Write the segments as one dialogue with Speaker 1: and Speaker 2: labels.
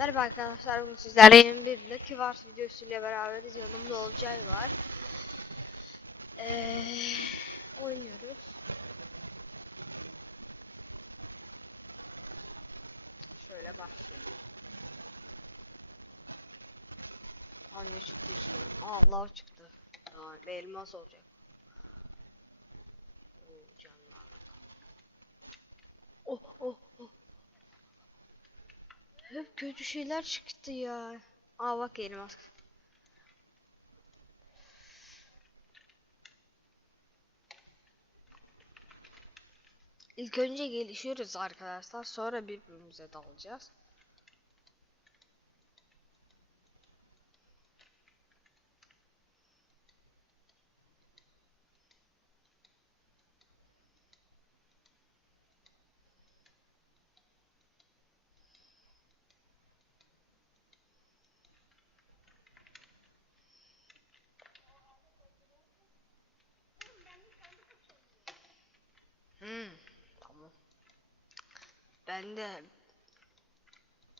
Speaker 1: Merhaba arkadaşlar bugün sizlerle yeni bir Lucky Wars videosuyla beraberiz. Yanımda Olcay var. Ee, oynuyoruz. Şöyle başlayalım. Aa ne çıktı üstüne? Aa Allah çıktı. Aa elmas olacak. Oo canlarla kal. Oh oh oh. Hep kötü şeyler çıktı ya. Aa bak elmas. İlk önce gelişiyoruz arkadaşlar. Sonra birbirimize dalacağız. Hmm, tamam. Ben de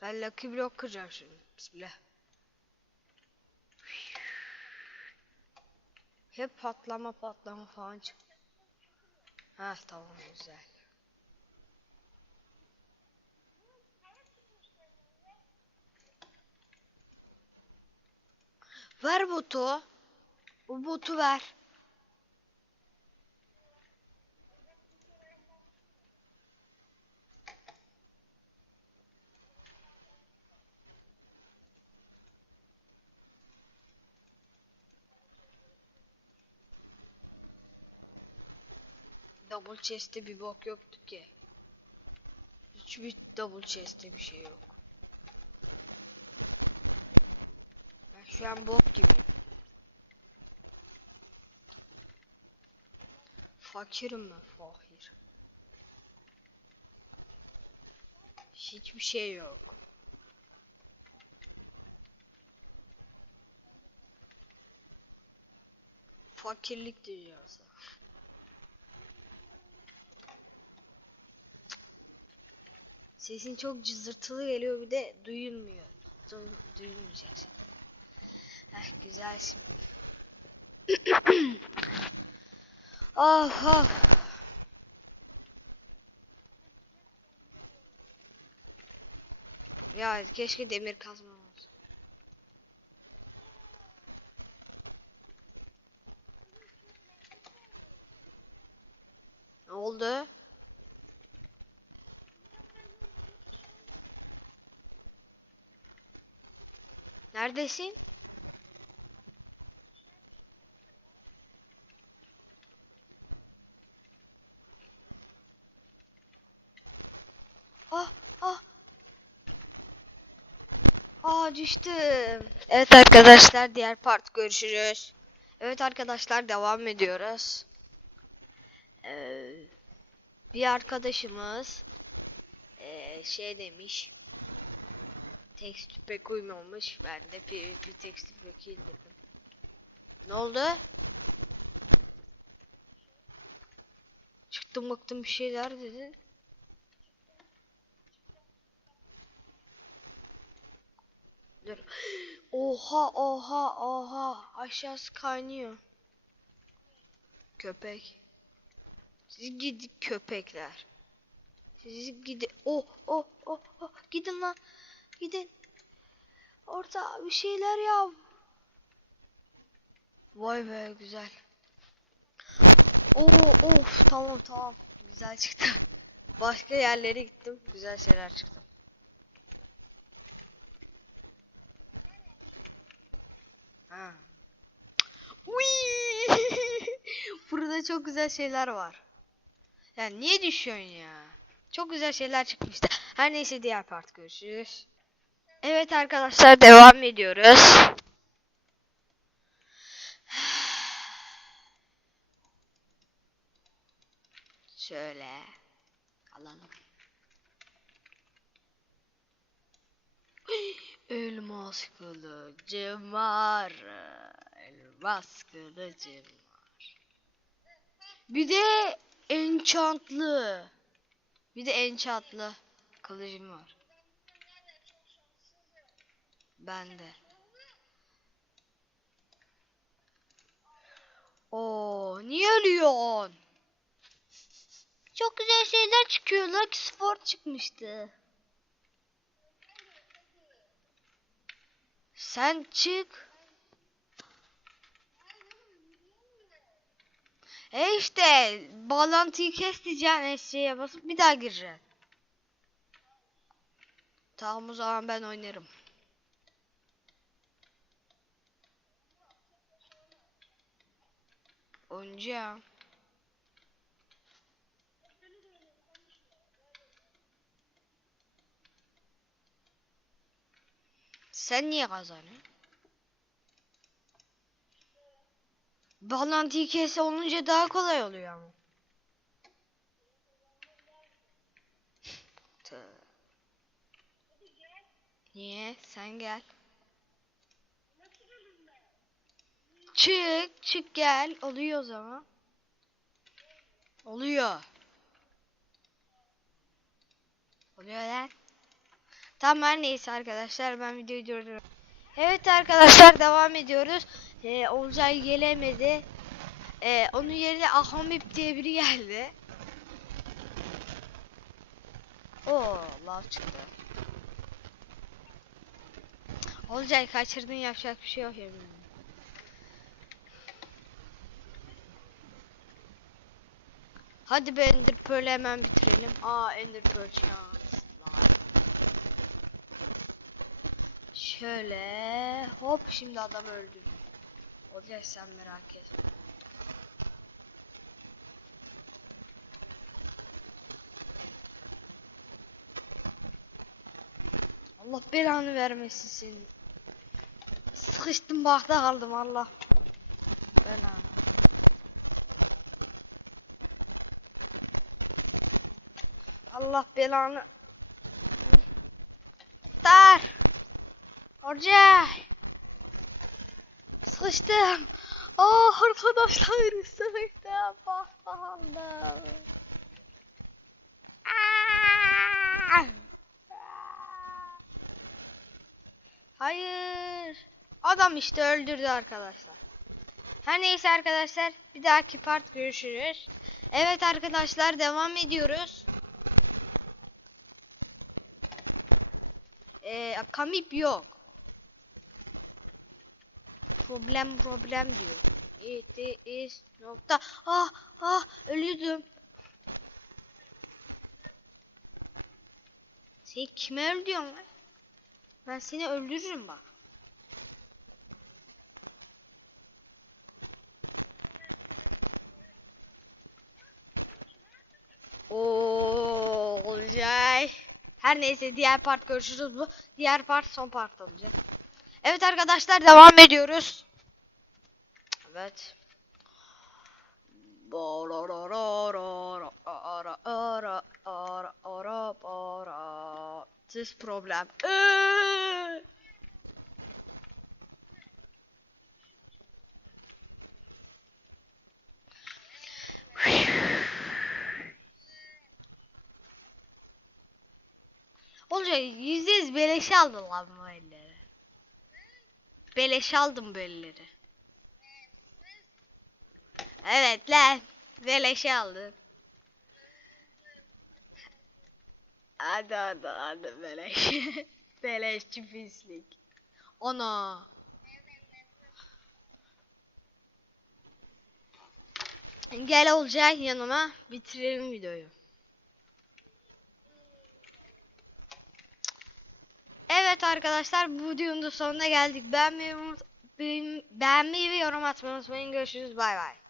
Speaker 1: ben Lucky Block kıracağım şimdi. Bismillah. Hep patlama patlama falan çık. Ha tamam güzel. Ver botu. Bu botu ver. Double chest'te bir bok yoktu ki. Hiçbir double chest'te bir şey yok. Ben şu an bok gibiyim. Fakirim ben fakir. Hiçbir şey yok. Fakirlik dünyası. Sesin çok cızırtılı geliyor bir de duyulmuyor. Du duyulmayacak şimdi. Heh güzel şimdi. ah ah. Ya keşke demir kazmam olsa. Ne oldu? Neredesin? Ah ah. Aa düştüm. Evet arkadaşlar diğer part görüşürüz. Evet arkadaşlar devam ediyoruz. Ee, bir arkadaşımız ee, şey demiş. Text pek uymamış. Ben de PvP text pek indirdim. Ne oldu? Çıktım baktım bir şeyler dedi. Dur. Oha oha oha aşağısı kaynıyor. Köpek. Siz gidin köpekler. Siz gidin. Oh oh oh oh gidin lan. Gidin. Orada bir şeyler yap. Vay be güzel. Oo of tamam tamam. Güzel çıktı. Başka yerlere gittim. Güzel şeyler çıktı. Ha. Burada çok güzel şeyler var. Ya niye düşüyorsun ya? Çok güzel şeyler çıkmıştı. Her neyse diğer part görüşürüz. Evet arkadaşlar devam ediyoruz. Şöyle alalım. Elmas kılıcım var. Elmas kılıcım var. Bir de enchantlı. Bir de enchantlı kılıcım var. Ben de. Oo, niye ölüyorsun? Çok güzel şeyler çıkıyor. Lucky Sport çıkmıştı. Sen çık. E işte bağlantıyı kes diyeceksin eşeğe basıp bir daha gireceksin. Tamam o zaman ben oynarım. Oynayacağım. Sen niye kazanıyorsun? Bağlantıyı kes olunca daha kolay oluyor ama. Niye? Sen gel. Çık, çık gel. Oluyor o zaman. Oluyor. Oluyor lan. Tamam her neyse arkadaşlar ben videoyu durduruyorum. Evet arkadaşlar devam ediyoruz. Ee, Olcay gelemedi. Ee, onun yerine Ahamip diye biri geldi. Oo lav çıktı. Olcay kaçırdın yapacak bir şey yok yemin. Hadi be Ender Pearl'ü hemen bitirelim. Aa Ender Pearl chance. Şöyle hop şimdi adam öldürdüm. Olacak sen merak etme. Allah belanı vermesin senin. Sıkıştım bakta kaldım Allah. Belanı. Allah belanı. Dar. Orcay. Sıkıştım. Ah arkadaşlar sıkıştım. Bakta kaldım. Aa! Hayır. Adam işte öldürdü arkadaşlar. Her neyse arkadaşlar bir dahaki part görüşürüz. Evet arkadaşlar devam ediyoruz. Ee, kamip yok. Problem problem diyor. It is nokta. Ah ah ölüyordum. Sen kime öldürüyorsun lan? Ben seni öldürürüm bak. Oo. Her neyse diğer part görüşürüz bu. Diğer part son part olacak. Evet arkadaşlar devam ediyoruz. Evet. This problem. Ee! Olacak yüzde yüz beleş aldın lan bu elleri. Beleş aldım bu elleri. Evet lan. Beleş aldın. Hadi hadi hadi beleş. Beleşçi pislik. Ana. Gel olacak yanıma bitirelim videoyu. Evet arkadaşlar bu videonun sonuna geldik. Beğenmeyi, beğenmeyi ve yorum atmayı unutmayın. Görüşürüz bay bay.